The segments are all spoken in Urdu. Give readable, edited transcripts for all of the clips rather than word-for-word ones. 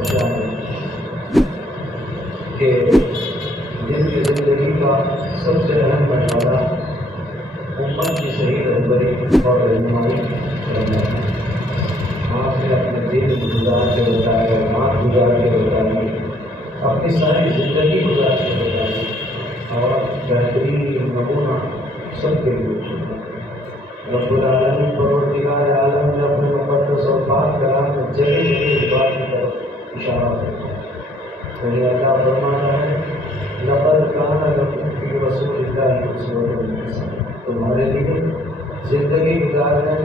بخشا ہے کہ دن کی زندگی کا سب سے اہم مرحلہ امت کی صحیح رہبری اور رہنمائی کرنا ہے۔ آپ نے اپنے دل گزار کے بتائے، ماں گزار کے بتائیے، اپنی ساری زندگی گزار کے بتائیے، اور بہترین نمونہ سب کے لیے چنا۔ رب العالمین پروردگار عالم نے اپنے مقدس اور پاک کلام میں جگہ جگہ اس بات کی طرف اشارہ کرتا ہے۔ وہی اللہ فرماتا ہے لقد کان لکم فی رسول اللہ اسوۃ حسنہ، تمہارے لیے زندگی گزارنے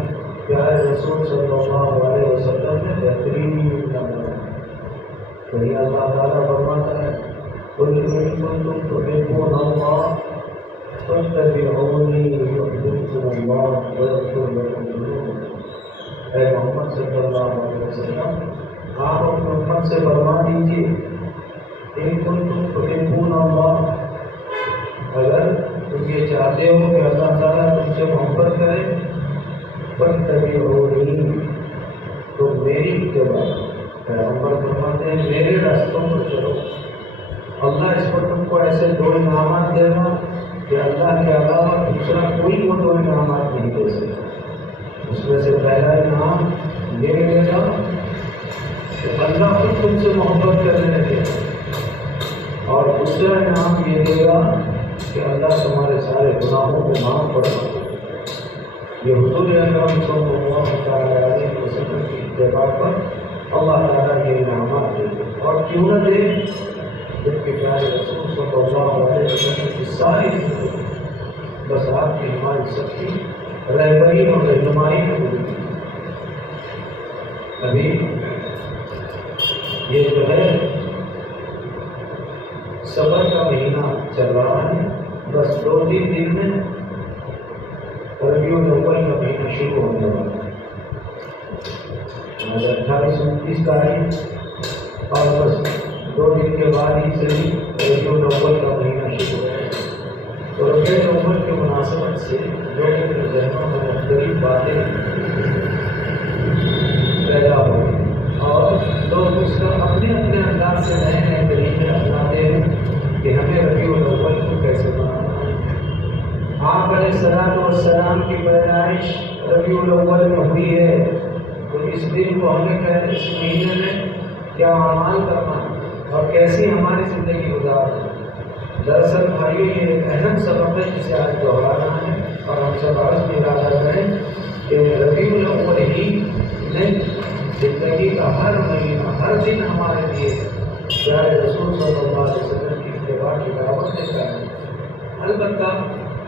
پیارے رسول صلی اللہ علیہ وسلم نے بہترین نمونہ ہے۔ وہی اللہ تعالیٰ فرماتا ہے قل ان کنتم تحبون اللہ فاتبعونی یحببکم اللہ ویغفر لکم ذنوبکم۔ اے محمد صلی اللہ علیہ وسلم، آپ اپنے امت سے فرما دیجیے ان کنتم تحبون اللہ، اگر تم یہ چاہتے ہو کہ اللہ تعالیٰ تم سے محبت کرے، فاتبعونی، تو میری اتباع، پیغمبر فرماتے ہیں میرے راستوں پر چلو۔ اللہ اس پر تم کو ایسے دو انعامات دے گا کہ اللہ کے علاوہ دوسرا کوئی وہ دو انعامات نہیں دے سکتا۔ اس میں سے پہلا انعام یہ دے گا کہ اللہ خود تم سے محبت کرنے لگے گا، اور دوسرا انعام یہ دے گا کہ اللہ تمہارے سارے گناہوں کو معاف فرما دے گا۔ یہ حضور اکرم صلی اللہ تعالیٰ علیہ وسلم کی اتباع پر اللہ تعالیٰ یہ انعامات دے گا، اور کیوں نہ دے جبکہ پیارے رسول صلی اللہ علیہ وسلم کی ساری زندگی بس آپ کی ہماری سب کی رہبری اور رہنمائی میں گزری۔ ابھی یہ جو ہے صبر کا مہینہ چل رہا ہے، بس 2-3 دن میں ربیع الاول کا مہینہ شروع ہونے والا ہے، 28-29 تاریخ، اور بس 2 دن کے بعد ہی سے ہی ربیع الاول کا مہینہ شروع ہو گیا۔ تو ربیع الاول کی مناسبت سے لوگوں کے ذہنوں میں مختلف باتیں پیدا ہوئی، اور لوگ اس کا اپنے اپنے انداز سے نئے نئے طریقے اپناتے ہیں کہ ہمیں ربیع الاول کو کیسے منانا ہے۔ آپ علیہ الصلوۃ والسلام کی پیدائش ربیع الاول میں ہوئی ہے، تو اس دن کو ہمیں اس مہینے میں کیا اعمال کرنا ہے اور کیسی ہماری زندگی گزارنا ہے۔ دراصل بھائیو یہ ایک اہم سبق ہے جسے آج دہرانا ہے، اور ہم سب عرض میں ارادہ کریں کہ ربیع الاول ہی نہیں، زندگی کا ہر مہینہ ہر دن ہمارے لیے پیارے رسول صلی اللہ علیہ وسلم کی اتباع کی دعوت دیتا ہے۔ البتہ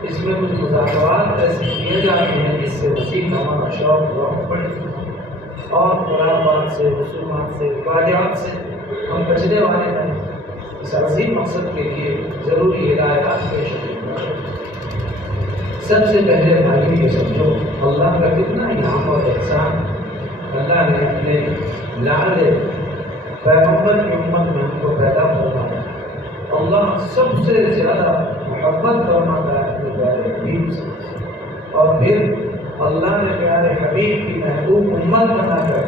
اس میں کچھ مذاکرات ایسے کیے جاتے ہیں جس سے وسیع ہمارا شوق ضعف پڑے، اور خرافات سے، رسومات سے، رواجات سے ہم بچنے والے ہیں۔ اس عظیم مقصد کے لیے ضروری ہدایات پیش کرنا ہے۔ سب سے پہلے بھائی یہ سمجھو اللہ کا کتنا انعام اور احسان، اللہ نے اپنے لاڈلے پیغمبر کی امت میں ہم کو پیدا فرمایا۔ اللہ سب سے زیادہ محبت فرماتا ہے اپنے پیارے حبیب سے، اور پھر اللہ نے پیارے حبیب کی محبوب امت بنا کر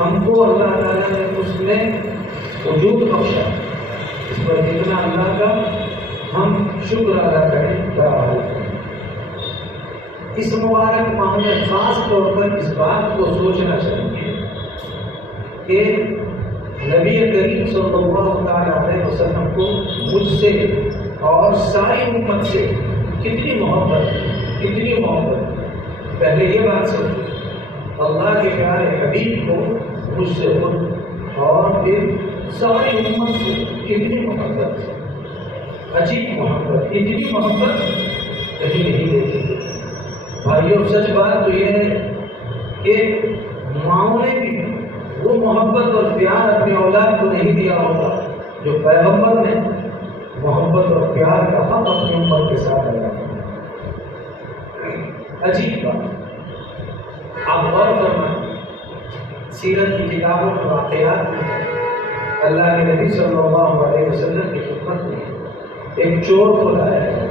ہم کو اللہ تعالیٰ نے اس میں وجود بخشا۔ اس پر جتنا اللہ کا ہم شکر ادا کریں کیا حال ہے۔ اس مبارک ماہ میں خاص طور پر اس بات کو سوچنا چاہیے کہ نبی کریم صلی اللہ تعالیٰ علیہ وسلم کو مجھ سے اور ساری امت سے کتنی محبت، کتنی محبت۔ پہلے یہ بات سمجھو، اللہ کے پیارے حبیب کو مجھ سے خود اور پھر ساری امت سے کتنی محبت، عجیب محبت، اتنی محبت کہیں نہیں دیکھی۔ بھائیوں سچ بات تو یہ ہے کہ ماؤں نے بھی وہ محبت اور پیار اپنی اولاد کو نہیں دیا ہوتا جو پیغمبر نے محبت اور پیار کا حق اپنی امت کے ساتھ ادا کیا۔ عجیب بات، آپ غور فرمائیں، سیرت کی کتابوں میں واقعات میں اللہ کے نبی صلی اللہ علیہ وسلم کی خدمت میں ایک چور کو لایا،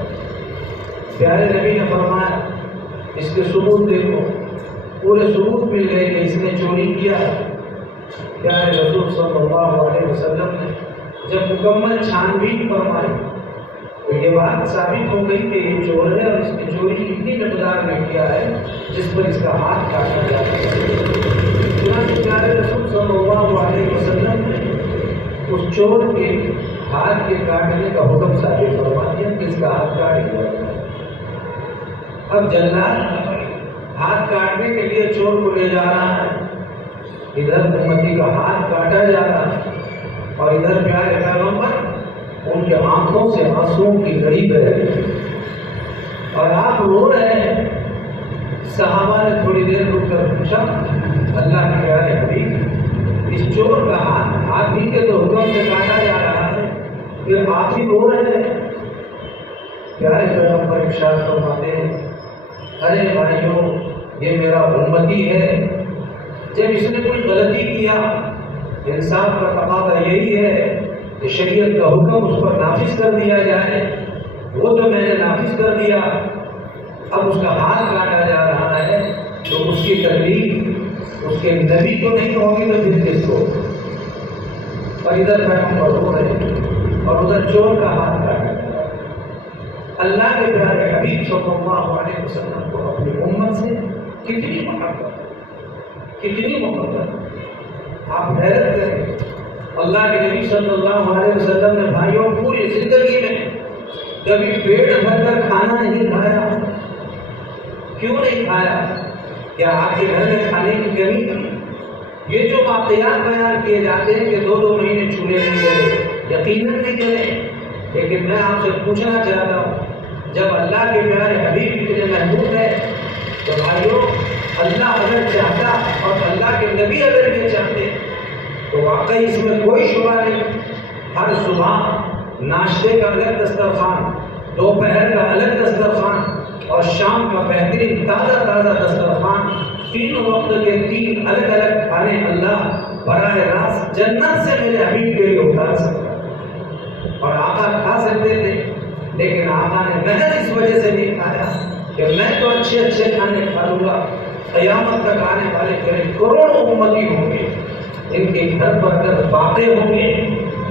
پیارے نبی نے فرمایا اس کے ثبوت دیکھو، پورے ثبوت مل گئے کہ اس نے چوری کیا ہے۔ پیارے رسول صلی اللہ علیہ وسلم نے جب مکمل چھانبین فرمائی تو یہ بات ثابت ہو گئی کہ یہ چور ہے اور اس کی چوری اتنی مقدار میں کیا ہے جس پر اس کا ہاتھ کاٹا جاتا ہے۔ چنانچہ پیارے رسول صلی اللہ علیہ وسلم نے اس چور کے ہاتھ کے کاٹنے کا حکم صادر فرما دیا کہ اس کا ہاتھ کاٹ دیا جائے۔ اب جلاد ہاتھ کاٹنے کے لیے چور کو لے جا رہا ہے، ادھر امتی کا ہاتھ کاٹا جا رہا ہے اور ادھر پیارے پیغمبر ان کے آنکھوں سے آنسوؤں کی گڑی بہہ رہی ہے اور آپ رو رہے ہیں۔ صحابہ نے تھوڑی دیر رک کر پوچھا، اللہ کے پیارے حبیب، اس چور کا ہاتھ آپ ہی کے تو حکم سے کاٹا جا رہا ہے، پھر آپ ہی رو رہے ہیں؟ پیارے پیغمبر ارشاد فرماتے ہیں، ارے بھائیوں، یہ میرا امتی ہے، جب اس نے کوئی غلطی کیا، انصاف کا تقاضا یہی ہے کہ شریعت کا حکم اس پر نافذ کر دیا جائے، وہ تو میں نے نافذ کر دیا، اب اس کا ہاتھ کاٹا جا رہا ہے تو اس کی تکلیف اس کے نبی کو نہیں ہوگی تو پھر کس کو؟ اور ادھر پیغمبر رو رہے ہیں اور ادھر چور کا ہاتھ کاٹا جا رہا ہے۔ اللہ کے پیارے حبیب صلی اللہ علیہ وسلم کو اپنی امت سے کتنی محبت، کتنی محبت، آپ حیرت کریں۔ اللہ کے نبی صلی اللہ علیہ وسلم نے بھائیوں پوری زندگی میں کبھی پیٹ بھر کر کھانا نہیں کھایا۔ کیوں نہیں کھایا؟ کیا آپ کے گھر میں کھانے کی کمی تھی؟ یہ جو واقعات بیان کیے جاتے ہیں کہ 2 مہینے چولہے نہیں جلے، یقیناً نہیں جلے، لیکن میں آپ سے پوچھنا چاہتا ہوں، جب اللہ کے پیارے حبیب اتنے محبوب ہے تو بھائیوں، اللہ اگر چاہتا اور اللہ کے نبی اگر یہ چاہتے تو واقعی اس میں کوئی شبہ نہیں، ہر صبح ناشتے کا الگ دسترخوان، دوپہر کا الگ دسترخوان اور شام کا بہترین تازہ دسترخوان، 3 وقت کے 3 الگ الگ کھانے اللہ براہ راست جنت سے میرے حبیب کے لیے اتار سکتا ہے۔ اور آقا کھا سکتے تھے، لیکن آقا نے محض اس وجہ سے نہیں کھایا کہ میں تو اچھے کھانے کھا لوں گا، قیامت تک آنے والے کروڑوں امتی ہوں گے، ان کے گھر پر اگر فاقے ہوں گے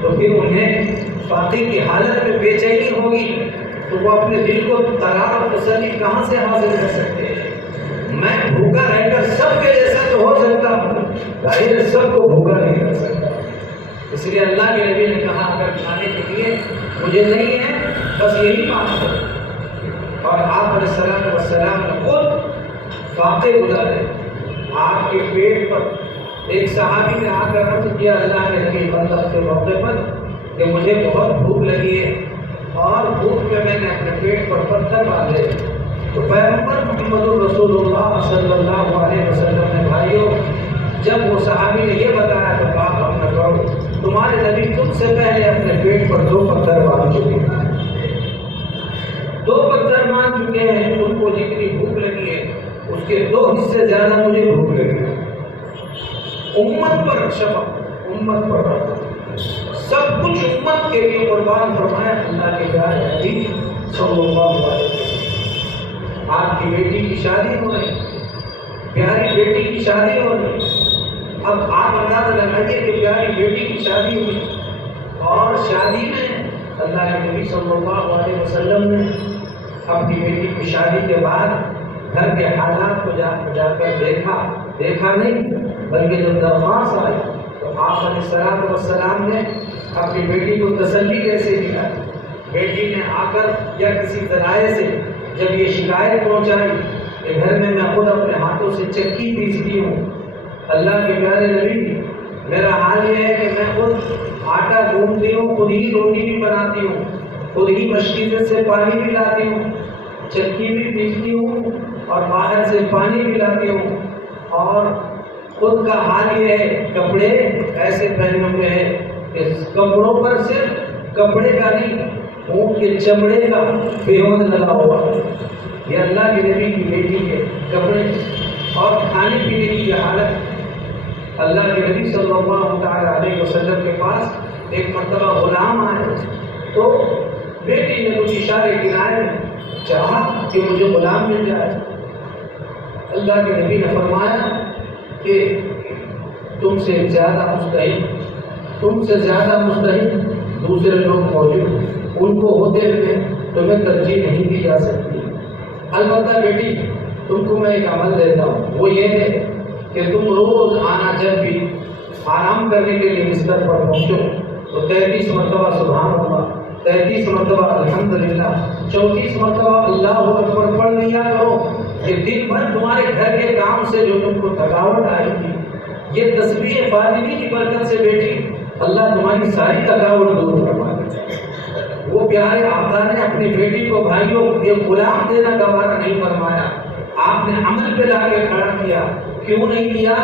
تو پھر انہیں فاقے کی حالت میں بے چینی ہوگی تو وہ اپنے دل کو قرار اور تسلی کہاں سے حاصل کر سکتے ہیں؟ میں بھوکا رہ کر سب کے جیسا تو ہو سکتا ہوں، ظاہر سب کو بھوکا نہیں کر سکتا۔ اس لیے اللہ کے نبی نے کہا اگر کھانے کے لیے مجھے نہیں ہے بس یہی بات ہے، اور آپ علیہ السلام نے خود فاقے گزارے۔ آپ کے پیٹ پر ایک صحابی نے آ کر عرض کیا اللہ کے نبی مطلب کے موقع پر کہ مجھے بہت بھوک لگی ہے اور بھوک میں نے اپنے پیٹ پر پتھر باندھے، تو پیغمبر محمد رسول اللہ صلی اللہ علیہ وسلم نے بھائیوں جب وہ صحابی نے یہ بتایا تو بات ہم نہ کرو، تمہارے نبی تم سے پہلے اپنے پیٹ پر 2 پتھر باندھ چکے ہیں، 2 پتھر باندھ چکے ہیں، ان کو جتنی بھوک لگی ہے اس کے 2 حصے زیادہ مجھے بھوک لگی ہے۔ امت پر شفقت، امت پر رحمت، سب کچھ امت کے لیے قربان فرمایا اللہ کے پیارے حبیب صلی اللہ علیہ وسلم۔ آپ کی بیٹی کی شادی ہو رہی، پیاری بیٹی کی شادی ہو رہی، اب آپ اندازہ لگائیے کہ پیاری بیٹی کی شادی ہوئی اور شادی میں اللہ کے نبی صلی اللہ علیہ وسلم نے اپنی بیٹی کی شادی کے بعد گھر کے حالات کو جا کر دیکھا نہیں، بلکہ جب درخواست آئی تو آپ علیہ السلام نے اپنی بیٹی کو تسلی کیسے دیا؟ بیٹی نے آ کر یا کسی ذرائع سے جب یہ شکایت پہنچائی کہ گھر میں خود اپنے ہاتھوں سے چکی پیستی ہوں، اللہ کے پیارے نبی میرا حال یہ ہے کہ میں خود آٹا گوندتی ہوں، خود ہی روٹی بھی بناتی ہوں، خود ہی مشکل سے پانی بھی لاتی ہوں، چکی بھی پیستی ہوں اور باہر سے پانی بھی لاتی ہوں، اور خود کا حال یہ ہے کپڑے ایسے پہنے ہوئے ہیں کہ کپڑوں پر صرف کپڑے کا نہیں اونٹ کے چمڑے کا بیہود لگا ہوا ہے۔ یہ اللہ کے نبی کی بیٹی کے کپڑے اور کھانے پینے کی یہ حالت۔ اللہ کے نبی صلی اللہ تعالی علیہ وسلم کے پاس ایک مرتبہ غلام آئے تو بیٹی نے کچھ اشارے گرائے میں چاہا کہ مجھے غلام مل جائے۔ اللہ کے نبی نے فرمایا کہ تم سے زیادہ مستحق دوسرے لوگ موجود ہیں، ان کو ہوتے ہوئے تمہیں ترجیح نہیں دی جا سکتی۔ البتہ بیٹی تم کو میں ایک عمل دیتا ہوں، وہ یہ ہے کہ تم روز آنا، جب بھی آرام کرنے کے لیے بستر پر پہنچو تو 33 مرتبہ سبحان اللہ، 33 مرتبہ الحمدللہ، 34 مرتبہ اللہ اکبر پڑھ لیا کرو۔ یہ دن بھر تمہارے گھر کے کام سے جو تم کو تھکاوٹ آئی تھی، یہ تسبیح فاطمی کی برکت سے بیٹی اللہ تمہاری ساری تھکاوٹ دور فرما دے۔ وہ پیارے آقا نے اپنی بیٹی کو بھائیوں یہ غلام دینا گوارا نہیں فرمایا، آپ نے عمل پہ لا کے کھڑا کیا۔ کیوں نہیں کیا؟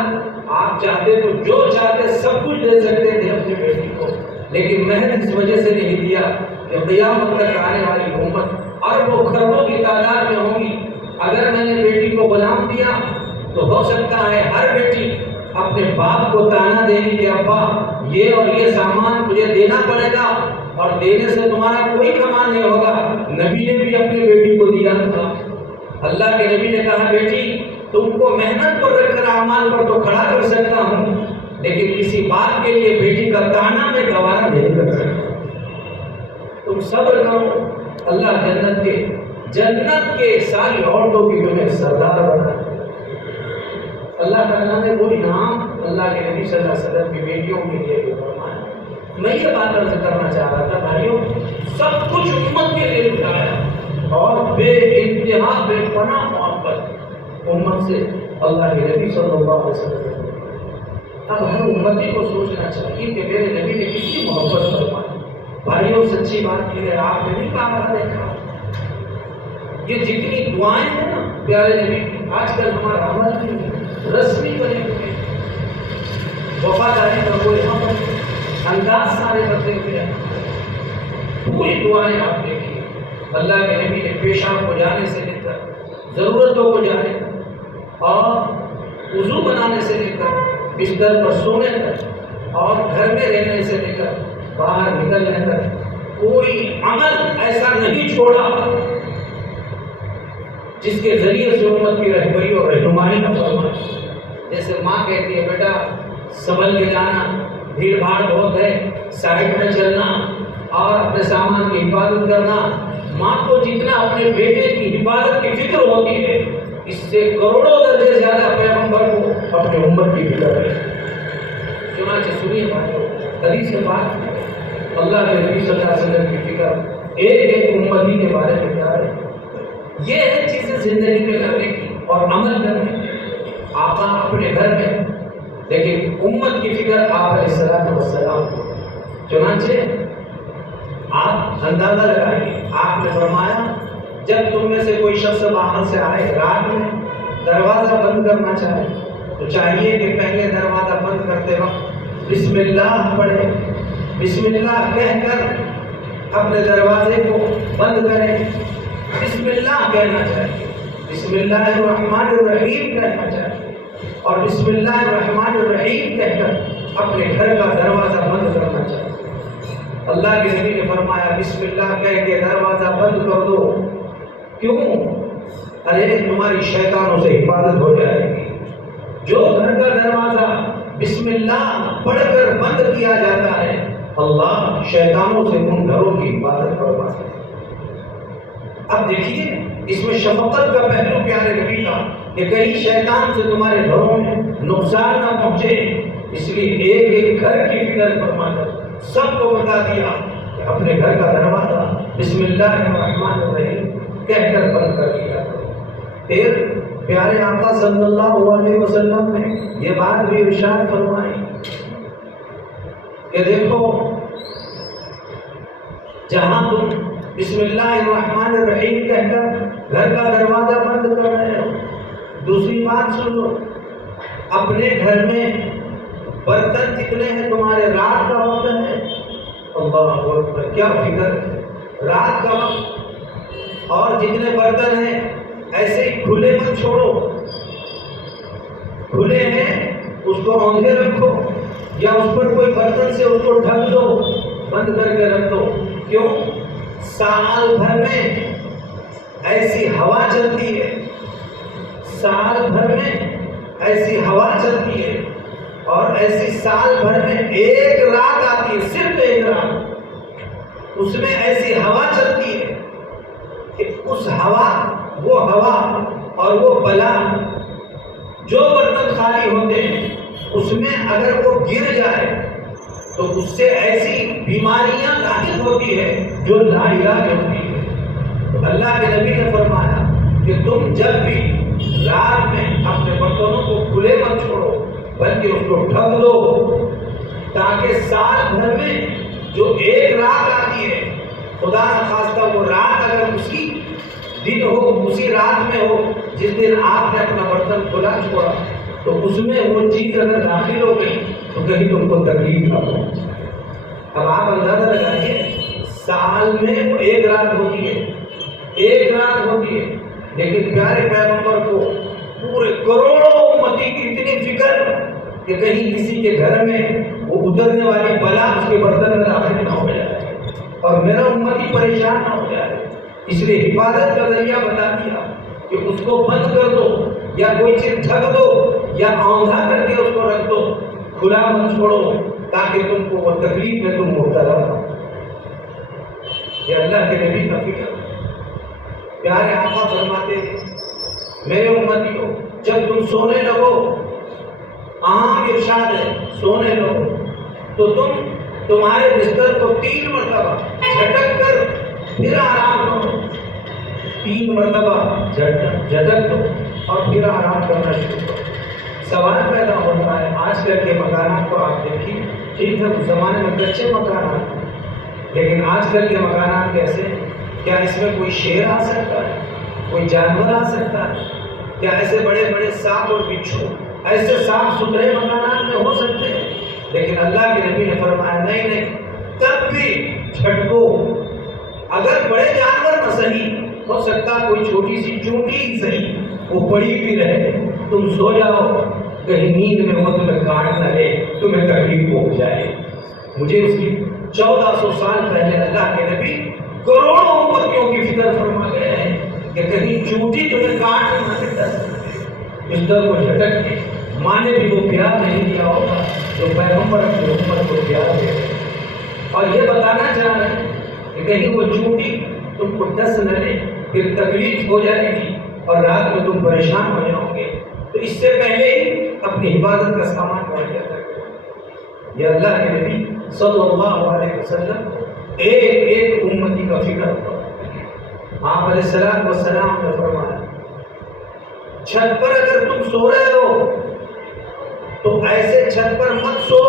آپ چاہتے تو جو چاہتے سب کچھ دے سکتے تھے اپنی بیٹی کو، لیکن محض اس وجہ سے نہیں دیا کہ قیامت تک آنے والی امت اربوں کروڑوں کی تعداد میں ہوگی۔ اگر میں نے بیٹی کو غلام دیا تو ہو سکتا ہے ہر بیٹی اپنے باپ کو تانا دے گی کہ ابا یہ اور یہ سامان مجھے دینا پڑے گا، اور دینے سے تمہارا کوئی کمال نہیں ہوگا۔ نبی نے بھی اپنی بیٹی کو دیا تھا۔ اللہ کے نبی نے کہا بیٹی تم کو محنت پر رکھ کر اعمال پر تو کھڑا کر سکتا ہوں، لیکن کسی بات کے لیے بیٹی کا تانا میں گوارا نہیں کر سکتا۔ تم صبر کرو، اللہ جنت کے ساری عورتوں کی تمہیں سردار بنا۔ اللہ تعالیٰ نے وہ انعام اللہ کے نبی صلی اللہ علیہ وسلم کی بیٹیوں کے لیے بھی فرمایا۔ میں یہ بات عرض کرنا چاہ رہا تھا بھائیوں، سب کچھ امت کے لیے اٹھایا اور بے انتہا بے پناہ محبت امت سے اللہ کے نبی صلی اللہ علیہ وسلم۔ اب ہر امتی کو سوچنا چاہیے کہ میرے نبی نے کتنی محبت فرمائی۔ بھائیوں سچی بات یہ ہے، آپ نے نہیں کہا دیکھا یہ جتنی دعائیں ہیں نا پیارے نبی کی، آج کل ہمارا عمل نہیں ہے، رسمی بنے ہوئے وفاداری کا وہ یہاں پر انداز سارے کرتے ہوئے ہیں۔ پوری دعائیں آپ دیکھیے، اللہ کے نبی نے پیشاب کو جانے سے لے کر ضرورتوں کو جانے اور وضو بنانے سے لے کر بستر پر سونے تک اور گھر میں رہنے سے لے کر باہر نکلنے تک کوئی عمل ایسا نہیں چھوڑا جس کے ذریعے سے امت کی رہبری اور رہنمائی نہ فرمائے۔ جیسے ماں کہتی ہے بیٹا سنبھل کے جانا، بھیڑ بھاڑ بہت ہے، سائڈ میں چلنا اور اپنے سامان کی حفاظت کرنا۔ ماں کو جتنا اپنے بیٹے کی حفاظت کی فکر ہوتی ہے، اس سے کروڑوں درجے زیادہ پیغمبر کو اپنے امت کی فکر ہے۔ چنانچہ سنیے بھائیو، حدیث بات اللہ کے نبی صلی اللہ علیہ وسلم کی فکر ایک ایک امتی کے بارے میں کیا ہے، یہ ہے چیزیں زندگی میں کرنے کی اور عمل کرنے کی۔ آقا اپنے گھر میں، لیکن امت کی فکر آپ علیہ السلام والسلام کو۔ چنانچہ آپ اندازہ لگائیے، آپ نے فرمایا جب تم میں سے کوئی شخص باہر سے آئے رات میں دروازہ بند کرنا چاہے تو چاہیے کہ پہلے دروازہ بند کرتے وقت بسم اللہ پڑھے، بسم اللہ کہہ کر اپنے دروازے کو بند کریں۔ بسم اللہ کہنا چاہیے، بسم اللہ الرحمن الرحیم کہنا چاہیے، اور بسم اللہ الرحمن الرحیم کہہ کر اپنے گھر کا دروازہ بند کرنا چاہیے۔ اللہ کے نبی نے فرمایا بسم اللہ کہہ کے دروازہ بند کر دو۔ کیوں؟ ارے تمہاری شیطانوں سے حفاظت ہو جائے گی۔ جو گھر کا دروازہ بسم اللہ پڑھ کر بند کیا جاتا ہے، اللہ شیطانوں سے ان گھروں کی حفاظت فرماتا ہے۔ اب دیکھیے اس میں شفقت کا پہلو پیارے نبی کا کہ کہیں شیطان سے تمہارے گھروں میں نقصان نہ پہنچے، اس لیے ایک ایک گھر کی فکر فرما کر سب کو بتا دیا کہ اپنے گھر کا دروازہ بسم اللہ الرحمن الرحیم کہہ کر بند کر دیا۔ پھر پیارے آقا صلی اللہ علیہ وسلم نے یہ بات بھی ارشاد فرمائی کہ دیکھو جہاں تم بسم اللہ الرحمن الرحیم کہہ کر گھر کا دروازہ بند کر رہے ہو، دوسری بات سن لو، اپنے گھر میں برتن جتنے ہیں تمہارے رات کا وقت ہے، اللہ اکبر کیا فکر، رات کا وقت اور جتنے برتن ہیں ایسے ہی کھلے مت چھوڑو، کھلے ہیں اس کو اونگے رکھو یا اس پر کوئی برتن سے اس کو ڈھک دو، بند کر کے رکھ دو۔ کیوں؟ سال بھر میں ایسی ہوا چلتی ہے، سال بھر میں ایسی ہوا چلتی ہے اور ایسی سال بھر میں ایک رات آتی ہے، صرف ایک رات، اس میں ایسی ہوا چلتی ہے کہ اس ہوا، وہ ہوا اور وہ بلا، جو برتن خالی ہوتے ہیں اس میں اگر وہ گر جائے تو اس سے ایسی بیماریاں لاحق ہوتی ہے جو لا علاج ہوتی ہے۔ تو اللہ کے نبی نے فرمایا کہ تم جب بھی رات میں اپنے برتنوں کو کھلے مت چھوڑو، بلکہ اس کو ڈھک دو، تاکہ سال بھر میں جو ایک رات آتی ہے، خدا نخواستہ وہ رات اگر اسی دن ہو، اسی رات میں ہو جس دن آپ نے اپنا برتن کھلا چھوڑا، تو اس میں وہ چیز اگر داخل ہو گئی تو کہیں تم کو تکلیف نہ پہنچے۔ اب آپ اندازہ لگائیے، سال میں وہ ایک رات ہوتی ہے، ایک رات ہوتی ہے، لیکن پیارے پیغمبر کو پورے کروڑوں امتی کی اتنی فکر کہ کہیں کسی کے گھر میں وہ اترنے والی بلا اس کے برتن میں داخل نہ ہو جائے اور میرا امتی پریشان نہ ہو جائے، اس لیے حفاظت کا ذریعہ بتا دیا کہ اس کو بند کر دو، یا کوئی چیز ڈھک دو، یا آندھا کر کے اس کو رکھ دو، کھلا مت چھوڑو، تاکہ تم کو وہ تکلیف میں تم مبتلا ہو۔ یہ اللہ کے نبی کا فکر۔ پیارے آقا فرماتے ہیں میرے امتی کو جب تم سونے لگو، عام ارشاد ہے سونے لگو تو تمہارے بستر کو 3 مرتبہ جھٹک کر پھر آرام کرو، 3 مرتبہ جھٹک دو اور پھر آرام کرنا شروع کرو۔ سوال پیدا ہوتا ہے، آج کل کے مکانات کو آپ دیکھیے، ٹھیک ہے اس زمانے میں کچے مکانات ہیں، لیکن آج کل کے مکانات کیسے ہیں؟ کیا اس میں کوئی شیر آ سکتا ہے؟ کوئی جانور آ سکتا ہے؟ کیا ایسے بڑے بڑے سانپ اور بچھو ایسے صاف ستھرے مکانات میں ہو سکتے ہیں؟ لیکن اللہ کے نبی نے فرمایا نہیں، تب بھی جھٹکو، اگر بڑے جانور نہ صحیح، ہو سکتا کوئی چھوٹی سی چونٹی ہی صحیح وہ پڑی بھی رہے، تم سو جاؤ، کہیں نیند میں وہ تمہیں کاٹ نہ لے، تمہیں تکلیف ہو جائے۔ مجھے اس کی 1400 سال پہلے اللہ کے نبی کروڑوں امتیوں کی فکر فرما گئے ہیں کہ کہیں چونٹی تمہیں کاٹ نہ لے، بستر کو جھٹک کے ماں نے بھی وہ پیار نہیں دیا ہوگا جو پیغمبر اپنی امت کو پیار دے، اور یہ بتانا چاہ رہے ہیں کہ کہیں وہ چونٹی تم کو ڈس نہ لے، پھر تکلیف ہو جائے گی اور رات میں تم پریشان ہو جاؤ گے، تو اس سے پہلے ہی اپنی حفاظت کا سامان مہیا کر۔ یہ اللہ کے نبی صلی اللہ علیہ وسلم ایک ایک امتی کا فکر ہوتا۔ آپ علیہ السلام والسلام نے فرمایا چھت پر اگر تم سو رہے ہو تو ایسے چھت پر مت سو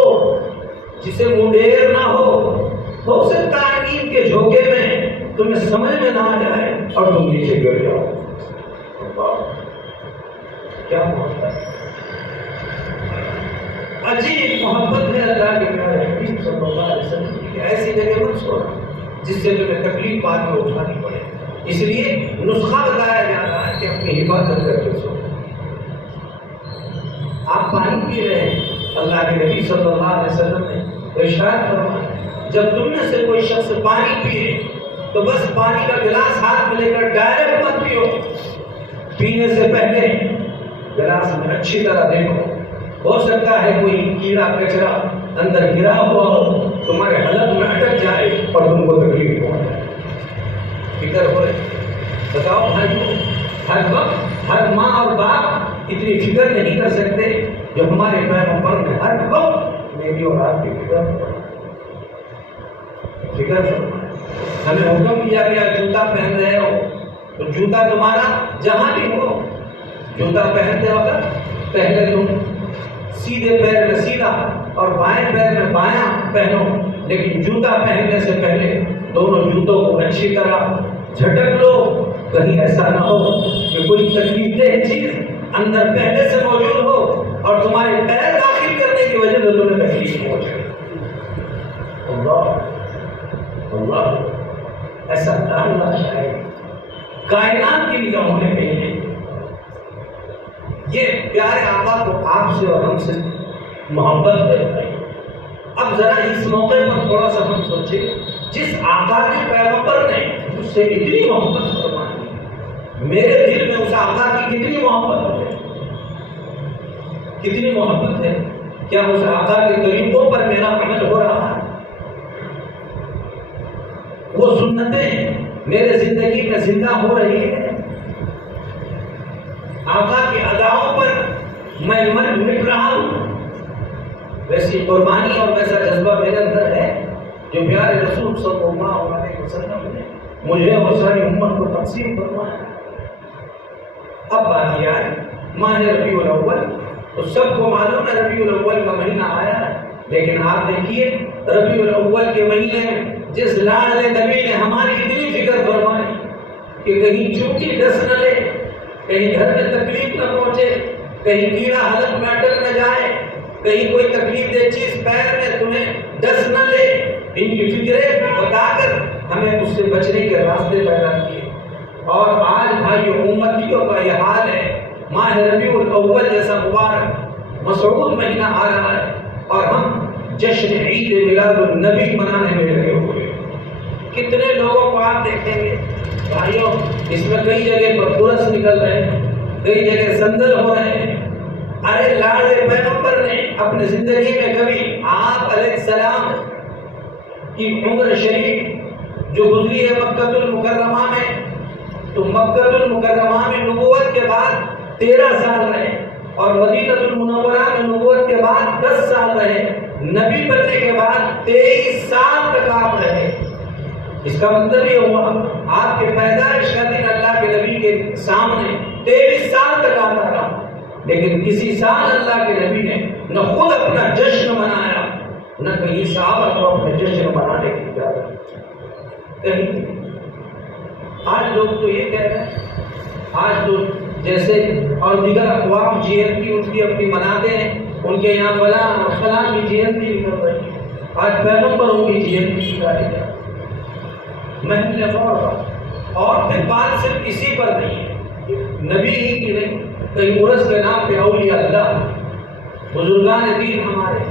جسے منڈیر نہ ہو سکتا ہے نیند کے جھونکے میں تمہیں سمجھ میں نہ آ جائے اور تم نیچے گر جاؤ۔ کیا محبت، عجیب محبت ہے اللہ کے پیارے حبیب صلی اللہ علیہ وسلم کی، ایسی جگہ مت سونا جس سے تمہیں تکلیف بعد میں اٹھانی پڑے۔ اس لیے نسخہ بتایا جا رہا ہے کہ اپنی حفاظت کر کے سو۔ آپ پانی پی رہے ہیں، اللہ کے نبی صلی اللہ علیہ وسلم نے ارشاد فرمایا جب تم میں سے کوئی شخص پانی پیے تو بس پانی کا گلاس ہاتھ میں لے کر ڈائریکٹ مت پیو، پینے سے پہلے گلاس میں اچھی طرح دیکھو، ہو سکتا ہے کوئی کیڑا کچرا اندر گرا ہوا ہو، تمہارے حلق میں اٹک جائے اور تم کو تکلیف ہو جائے۔ فکر ہو رہے بتاؤ، ہر وقت ہر ماں اور باپ اتنی فکر نہیں کر سکتے جو ہمارے پیغمبر نے ہر وقت میری اور آپ کی فکر فرمایا۔ ہمیں حکم دیا گیا جوتا پہن رہے ہو تو جوتا تمہارا جہاں بھی ہو، جوتا پہنتے وقت پہلے تم سیدھے پیر میں سیدھا اور بائیں پیر میں بایاں پہنو، لیکن جوتا پہننے سے پہلے دونوں جوتوں کو اچھی طرح جھٹک لو، کہیں ایسا نہ ہو کہ کوئی تکلیف دہ چیز اندر پہلے سے موجود ہو اور تمہارے پیر داخل کرنے کی وجہ سے تمہیں تکلیف ہو جائے۔ اللہ ایسا اللہ شاید کائنات کی نگاہوں نے کہیں یہ پیارے آقا کو آپ سے اور ہم سے محبت کرتا ہے۔ اب ذرا اس موقع پر تھوڑا سا ہم سوچیں، جس آقا نے پیغمبر نے اس سے اتنی محبت فرمائی، میرے دل میں اس آقا کی کتنی محبت ہے، کتنی محبت ہے کیا اس آقا کے طریقوں پر میرا عمل ہو رہا ہے؟ وہ سنتیں میرے زندگی میں زندہ ہو رہی ہے؟ آقا کے اداؤں پر میں مٹ رہا ہوں؟ ویسی قربانی اور ویسا جذبہ میرے اندر ہے جو پیارے رسول صلی اللہ علیہ وسلم نے مجھے اور ساری امت کو تقسیم فرمایا۔ اب بات یہ آئی ماہ ربیع الاول، تو سب کو معلوم ہے ربیع الاول کا مہینہ آیا ہے، لیکن آپ دیکھیے ربیع الاول کے مہینے میں جس لاڈلے نبی نے ہماری اتنی فکر فرمائی کہ کہیں چوٹی ڈس نہ لے، کہیں گھر میں تکلیف نہ پہنچے، کہیں کیڑا حلق میں اٹک نہ جائے، کہیں کوئی تکلیف دہ چیز پیر میں تمہیں ڈس نہ لے، ان کی فکریں بتا کر ہمیں اس سے بچنے کے راستے پیدا کیے۔ اور آج بھائیو امتیوں کا یہ حال ہے، ماہ ربیع الاول جیسا مبارک مسعود مہینہ آ رہا ہے اور ہم جشن عید میلاد النبی منانے میں لگے ہوئے۔ کتنے لوگوں کو آپ دیکھیں گے بھائیوں، اس میں کئی جگہ پر درس نکل رہے ہیں، کئی جگہ سندل ہو رہے ہیں۔ ارے لاڈلے پیغمبر نے اپنی زندگی میں کبھی آپ علیہ السلام کی عمر شریف جو گزری ہے مکہ المکرمہ میں، تو مکہ المکرمہ میں نبوت کے بعد 13 سال رہے اور مدینہ المنورہ میں نبوت کے بعد 10 سال رہے، نبی بننے کے بعد 23 سال تک آپ رہے۔ اس کا مطلب یہ ہوا آپ کے پیدائش کا دن اللہ کے نبی کے سامنے 23 سال تک آتا رہا، لیکن کسی سال اللہ کے نبی نے نہ خود اپنا جشن منایا نہ کہیں صحابہ کو اپنے جشن منانے کی اجازت کہیں۔ آج لوگ تو یہ کہہ رہے ہیں، آج تو جیسے اور دیگر اقوام جینتی ان کی اپنی مناتے ہیں، ان کے یہاں فلاں اور فلاں کی جینتی نکل رہی ہے، آج پیغمبروں کی جینتی نکالی جائے۔ محل اور پھر بات صرف اسی پر نہیں ہے، نبی ہی کی نہیں، کہیں عرس کے نام پہ اولیاء اللہ، بزرگان دین ہمارے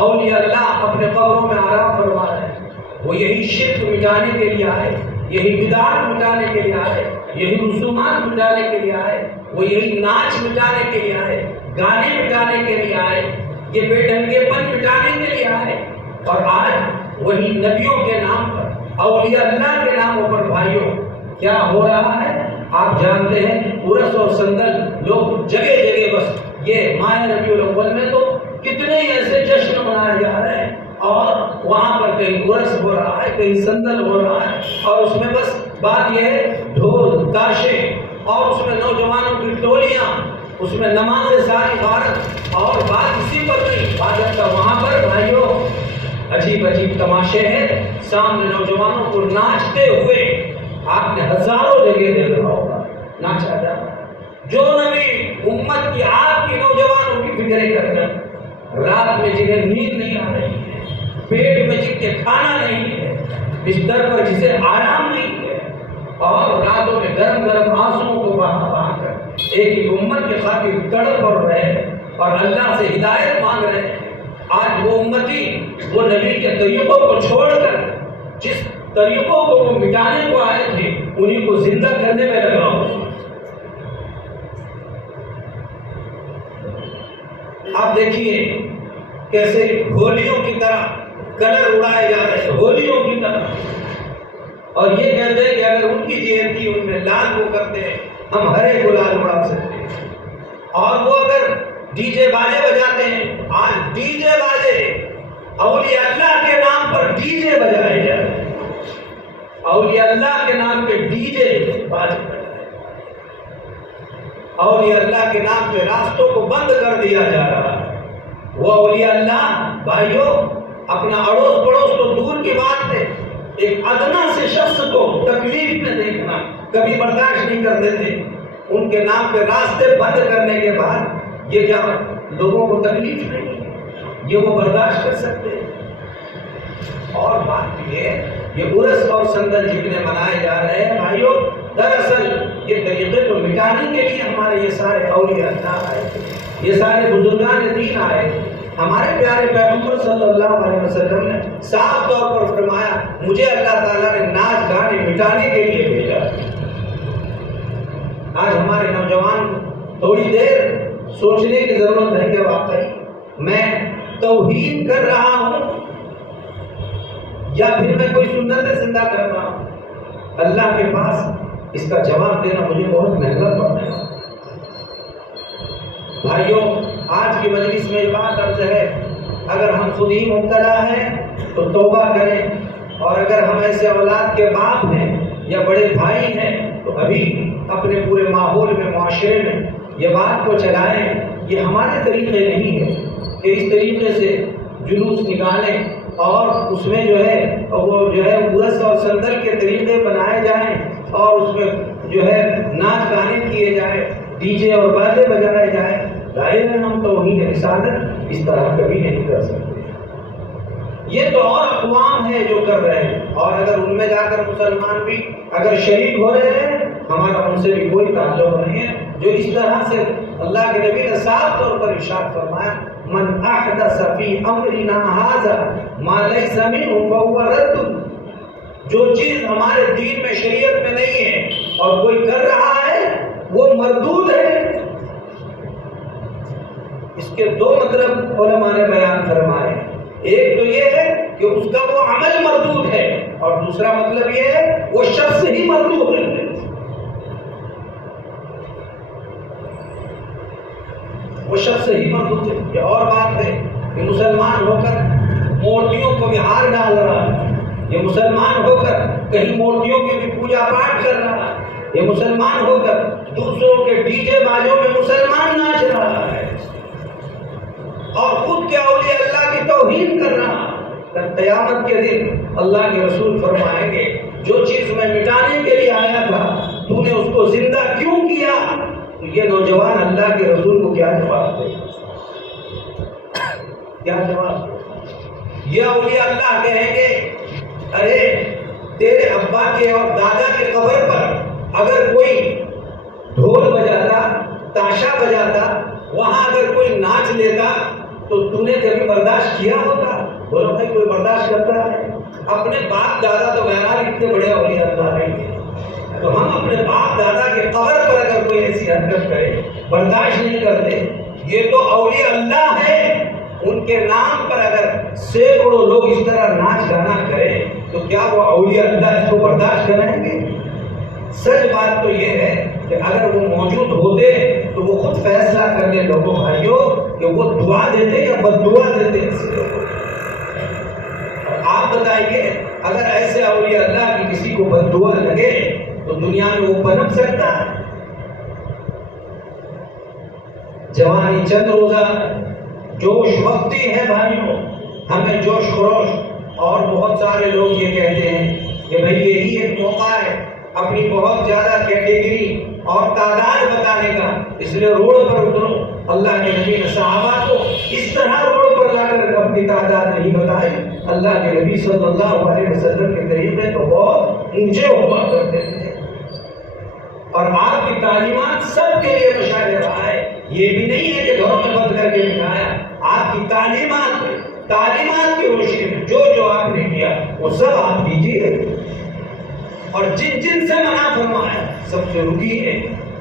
اولیاء اللہ اپنے قبروں میں آرام فرما رہے ہیں۔ وہ یہی شرک مٹانے کے لیے آئے، یہی بدعات مٹانے کے لیے آئے، یہی رسومات مٹانے کے لیے آئے، وہ یہی ناچ مٹانے کے لیے آئے، گانے مٹانے کے لیے آئے، یہ بے ڈھنگے پن مٹانے کے لیے آئے۔ اور آج وہی نبیوں کے نام پر، اولیاء اللہ کے ناموں پر بھائیوں کیا ہو رہا ہے آپ جانتے ہیں؟ عرس اور سندل لوگ جگہ جگہ بس یہ ماہ ربیع الاول میں تو کتنے ہی ایسے جشن منائے جا رہے ہیں اور وہاں پر کہیں عرس ہو رہا ہے، کہیں سندل ہو رہا ہے، اور اس میں بس بات یہ ہے ڈھول تاشے اور اس میں نوجوانوں کی ٹولیاں، اس میں نماز ساری غارت، اور بات اسی پر نہیں، بات کا وہاں پر بھائیوں عجیب عجیب تماشے ہیں، سامنے نوجوانوں کو ناچتے ہوئے آپ نے ہزاروں جگہ دیکھا ہوگا ناچا جا رہا ہے۔ جو نبی امت کی آپ کی نوجوانوں کی فکریں کرتے ہیں، رات میں جنہیں نیند نہیں آ رہی ہے، پیٹ میں جن کے کھانا نہیں ہے، بستر پر جسے آرام نہیں ہے، اور راتوں میں گرم گرم آنسوؤں کو بہا بہا کر ایک ہی امت کی خاطر تڑپ پڑ رہے ہیں اور اللہ سے ہدایت مانگ رہے ہیں۔ آج وہ امتی وہ نبی کے طریقوں کو چھوڑ کر جس طریقوں کو وہ مٹانے کو آئے تھے انہیں کو زندہ کرنے میں لگا ہوں۔ آپ دیکھیے کیسے ہولیوں کی طرح کلر اڑائے جا رہے ہیں، ہولیوں کی طرح، اور یہ کہتے ہیں کہ اگر ان کی جینتی ان میں لال وہ کرتے ہیں ہم ہرے کو لال اڑا سکتے ہیں، اور وہ اگر ڈی جے باجے بجاتے ہیں، آج ڈی جے باجے اولیاء اللہ کے نام پر ڈی جے بجائے جا رہے ہیں، اولیاء اللہ کے نام پہ ڈی جے باجے بجائے، اولیاء اللہ کے نام پہ راستوں کو بند کر دیا جا رہا ہے۔ وہ اولیاء اللہ بھائیوں اپنا اڑوس پڑوس تو دور کی بات ہے، ایک ادنا سے شخص کو تکلیف میں دیکھنا کبھی برداشت نہیں کرتے تھے، ان کے نام پہ راستے بند کرنے کے بعد یہ کیا لوگوں کو تکلیف نہیں ہے، یہ وہ برداشت کر سکتے ہیں۔ اور بات یہ ہے یہ عرس اور سندل جتنے منائے جا رہے ہیں بھائیوں، دراصل یہ طریقے کو مٹانے کے لیے ہمارے یہ سارے اولیاء اللہ آئے، یہ سارے بزرگان دین آئے۔ ہمارے پیارے پیغمبر صلی اللہ علیہ وسلم نے صاف طور پر فرمایا مجھے اللہ تعالیٰ نے ناچ گانے مٹانے کے لیے بھیجا۔ آج ہمارے نوجوان تھوڑی دیر سوچنے کی ضرورت ہے کہ واقعی میں توہین کر رہا ہوں یا پھر میں کوئی سنت زندہ کر رہا ہوں؟ اللہ کے پاس اس کا جواب دینا مجھے بہت مہنگا پڑتا ہے۔ بھائیوں، آج کی مجلس میں بات عرض ہے، اگر ہم خود ہی مبتلا ہیں تو توبہ کریں، اور اگر ہم ایسے اولاد کے باپ ہیں یا بڑے بھائی ہیں تو ابھی اپنے پورے ماحول میں، معاشرے میں یہ بات کو چلائیں۔ یہ ہمارے طریقے نہیں ہے کہ اس طریقے سے جلوس نکالیں اور اس میں جو ہے ارس اور صندل کے طریقے بنائے جائیں اور اس میں جو ہے ناچ گانے کیے جائیں، ڈی جے اور بازے بجائے جائیں۔ ظاہر ہے ہم توحید رسالت اس طرح کبھی نہیں کر سکتے۔ یہ تو اور اقوام ہیں جو کر رہے ہیں، اور اگر ان میں جا کر مسلمان بھی اگر شریک ہو رہے ہیں، ہمارا ان سے بھی کوئی تعلق نہیں ہے۔ جو اس طرح سے اللہ کے نبی نے صاف طور پر ارشاد فرمایا، من احدث فی امرنا ھذا ما لیس منہ فہو رد، جو چیز ہمارے دین میں، شریعت میں نہیں ہے اور کوئی کر رہا ہے وہ مردود ہے۔ اس کے دو مطلب علماء نے بیان فرمائے، ایک تو یہ ہے کہ اس کا وہ عمل مردود ہے، اور دوسرا مطلب یہ ہے وہ شخص ہی مردود ہے۔ وہ شخص ہی مردود ہے۔ یہ اور بات ہے کہ مسلمان ہو کر مورتیوں کو بھی ہار ڈال رہا ہے، یہ مسلمان ہو کر کہیں مورتیوں کی بھی پوجا پاٹ کر رہا ہے، یہ مسلمان ہو کر دوسروں کے ڈی جے بازوں میں مسلمان ناچ رہا ہے اور خود کے اولیاء اللہ کی توہین کر رہا ہے۔ قیامت کے دن اللہ کے رسول فرمائیں گے، جو چیز میں مٹانے کے لیے آیا تھا تو نے اس کو زندہ کیوں کیا؟ تو یہ نوجوان اللہ کے رسول کو کیا جواب دے گا؟ کیا جواب دے گا؟ یہ اولیاء اللہ کہیں گے، ارے تیرے ابا کے اور دادا کے قبر پر اگر کوئی ڈھول بجاتا، تاشا بجاتا، وہاں اگر کوئی ناچ لیتا تو تو نے کبھی برداشت کیا ہوتا؟ بولو بھائی، کوئی برداشت کرتا ہے؟ اپنے باپ دادا تو بہرحال اتنے بڑے اولیاء اللہ نہیں ہیں، تو ہم اپنے باپ دادا کے قبر پر اگر کوئی ایسی حرکت کرے برداشت نہیں کرتے۔ یہ تو اولیاء اللہ ہے، ان کے نام پر اگر سینکڑوں لوگ اس طرح ناچ گانا کریں تو کیا وہ اولیاء اللہ اس کو برداشت کریں گے؟ سچ بات تو یہ ہے کہ اگر وہ موجود ہوتے تو وہ خود فیصلہ کر لیں لوگوں بھائیوں کہ وہ دعا دیتے یا بد دعا دیتے اس لوگوں۔ آپ بتائیے، اگر ایسے اولیاء اللہ کی کسی کو بد دعا لگے تو دنیا میں وہ پنپ سکتا ہے؟ جوانی چند روزہ، جوش وقتی ہے بھائیوں، ہمیں جوش خروش، اور بہت سارے لوگ یہ کہتے ہیں کہ بھئی یہی ایک موقع ہے اپنی بہت زیادہ کیٹیگری اور تعداد بتانے کا، اس لیے روڈ پر اترو۔ اللہ کے نبی نے صحابہ کو اس طرح روڈ پر لا کر اپنی تعداد نہیں بتائی۔ اللہ کے نبی صلی اللہ علیہ وسلم کے طریقے تو بہت اونچے ہوا کرتے تھے، اور آپ کی تعلیمات سب کے لیے مشاہدہ رہا ہے۔ یہ بھی نہیں ہے کہ گھروں میں بند کر کے بٹھایا، آپ کی تعلیمات کی روشنی میں جو آپ نے کیا وہ سب آپ کیجیے، اور جن سے منع فرمایا سب سے رکیے۔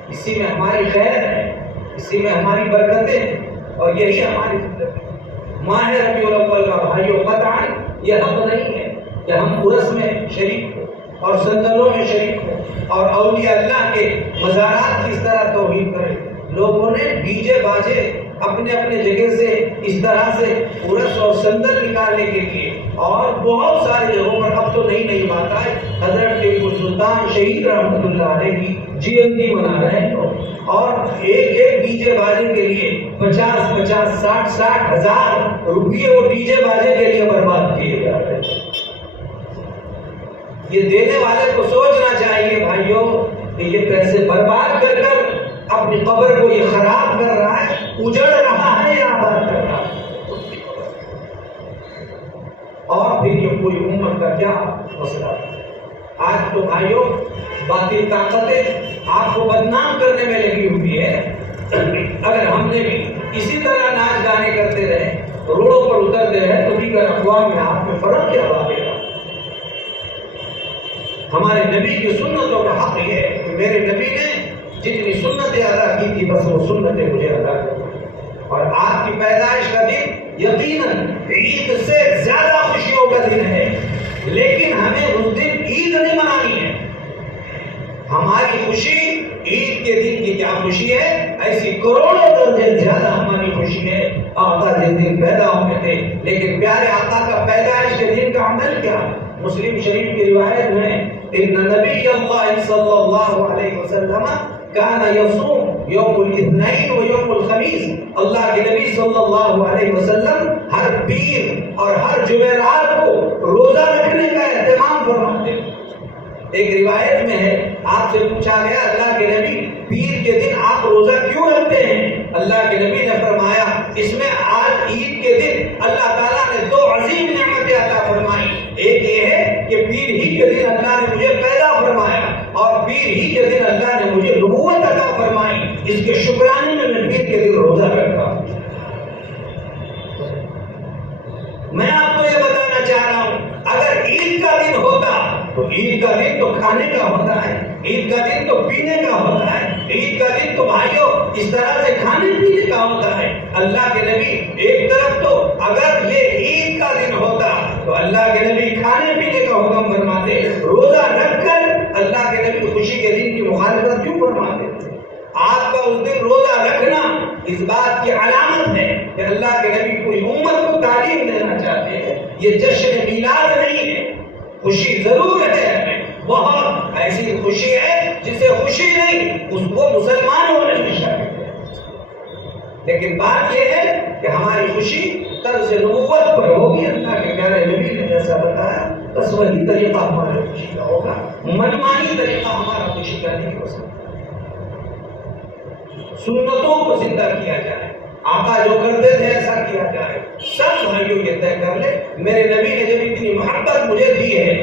اسی میں ہماری خیر ہے، اسی میں ہماری برکتیں ہیں، اور یہی ہماری زندگی۔ ماہ ربیع الاول کا بھائیوں قطعاً یہ حق نہیں ہے کہ ہم عرس میں شریک ہوں اور سندلوں میں شریک ہوں اور اولیاء اللہ کے مزارات کی اس طرح توہین کریں۔ لوگوں نے ڈی جے باجے اپنے اپنے جگہ سے اس طرح سے عرس اور سندل نکالنے کے لیے، اور بہت سارے جگہوں پر اب تو نئی بات ہے، حضرت ٹیپو سلطان شہید رحمۃ اللہ علیہ کی جینتی منا رہے ہیں، اور ایک ڈی جے باجے کے لیے 50 60 ہزار روپیے وہ ڈی جے باجے کے لیے برباد کیے جا رہے ہیں۔ یہ دینے والے کو سوچنا چاہیے بھائیوں کہ یہ پیسے برباد کر کر اپنی قبر کو یہ خراب کر رہا ہے، اجڑ رہا ہے یا آباد کر رہا ہے؟ اور پھر یہ پوری امت کا کیا مسئلہ ہے؟ آج تو بھائیوں باطل طاقتیں آپ کو بدنام کرنے میں لگی ہوئی ہے۔ اگر ہم نے بھی اسی طرح ناچ گانے کرتے رہے، روڈوں پر اترتے رہے، تو دیگر اقوام میں آپ میں فرق کیا آئے گا؟ ہمارے نبی کی سنتوں کا حق یہ ہے کہ میرے نبی نے جتنی سنتیں ادا کی تھی بس وہ سنتیں مجھے ادا کریں، اور آپ کی پیدائش کا دن یقیناً عید سے زیادہ خوشیوں کا دن ہے، لیکن ہمیں اس دن عید نہیں منانی ہے۔ ہماری خوشی عید کے دن کی کیا خوشی ہے؟ ایسی کروڑوں درجے زیادہ ہماری خوشی ہے آقا جس دن پیدا ہوئے تھے۔ لیکن پیارے آقا کا پیدائش کے دن کا عمل کیا؟ مسلم شریف کی روایت میں ان نبی اللہ صلی اللہ علیہ وسلم کان یصوم یوم الاثنین و یوم الخمیس، اللہ کے نبی صلی اللہ علیہ وسلم ہر پیر اور ہر جمعرات کو روزہ رکھنے کا اہتمام فرماتے ہیں۔ ایک روایت میں ہے آپ سے پوچھا گیا اللہ کے نبی پیر کے دن آپ روزہ کیوں رکھتے ہیں؟ اللہ کے نبی نے فرمایا اس میں آج عید کے دن اللہ تعالیٰ نے دو عظیم نعمتیں عطا فرمائی۔ ایک یہ ہے کہ پیر ہی کے دن اللہ نے مجھے پیدا فرمایا، اور پیر ہی کے دن اللہ نے مجھے نبوت عطا فرمائی۔ اس کے شکرانے میں پیر کے دن روزہ رکھتا ہوں۔ میں آپ کو یہ بتانا چاہ رہا ہوں اگر عید کا دن ہوتا تو عید کا دن تو کھانے کا ہوتا ہے، عید کا دن تو پینے کا ہوتا ہے، عید کا دن تو بھائیوں اس طرح سے کھانے پینے کا ہوتا ہے۔ اللہ کے نبی ایک طرف تو اگر یہ عید کا دن ہوتا تو اللہ کے نبی کھانے پینے کا حکم فرماتے، روزہ رکھ کر اللہ کے نبی خوشی کے دن کی مخالفت کیوں فرماتے؟ آپ کا اس دن روزہ رکھنا اس بات کی علامت ہے کہ اللہ کے نبی کوئی امت کو تعلیم دینا چاہتے ہیں۔ یہ جشن میلاد نہیں ہے، خوشی ضرور ہے ہمیں، بہت ایسی خوشی ہے جسے خوشی نہیں اس کو مسلمان ہونے میں شامل ہے، لیکن بات یہ ہے کہ ہماری خوشی طرز نبوت پر ہوگی۔ اللہ کے پیارے نبی نے جیسا بتایا بس وہی طریقہ ہماری خوشی کا ہوگا، منمانی طریقہ ہمارا خوشی کا نہیں ہو سکتا۔ سنتوں کو زندہ کیا جائے، آقا جو کرتے تھے ایسا کیا جائے۔ سب بھائیوں یہ طے کر لے میرے نبی نے جب اتنی محبت مجھے دی ہے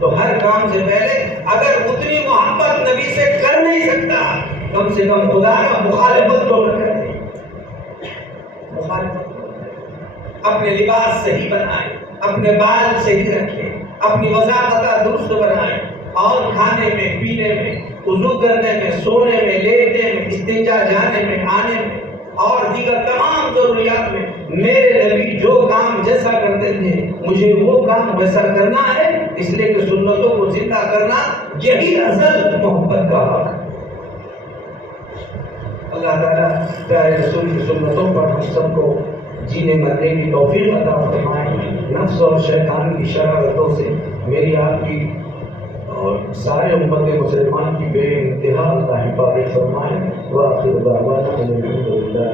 تو ہر کام سے پہلے اگر اتنی محبت نبی سے کر نہیں سکتا کم سے کم خدا کا مخالفت تو نہ کرے۔ مخالفت، اپنے لباس صحیح بنائیں، اپنے بال صحیح رکھیں، اپنی وضاحت درست بنائیں، اور کھانے میں پینے میں وضو کرنے میں سونے میں لیٹنے میں استنجا جانے میں آنے میں اور دیگر تمام ضروریات میں میرے نبی جو کام جیسا کرتے تھے مجھے وہ کام ویسا کرنا ہے، اس لیے کہ سنتوں کو زندہ کرنا یہی اصل محبت کا حق ہے۔ اللہ تعالیٰ پیارے رسول کی سنتوں پر ہم سب کو جینے مرنے کی توفیق عطا فرمائے، نفس اور شیطان کی شرارتوں سے میری آپ کی اور سارے امت مسلمان کی بے انتہا اللہ حفاظت فرمائے۔ وآخر دعوانا الحمد للہ۔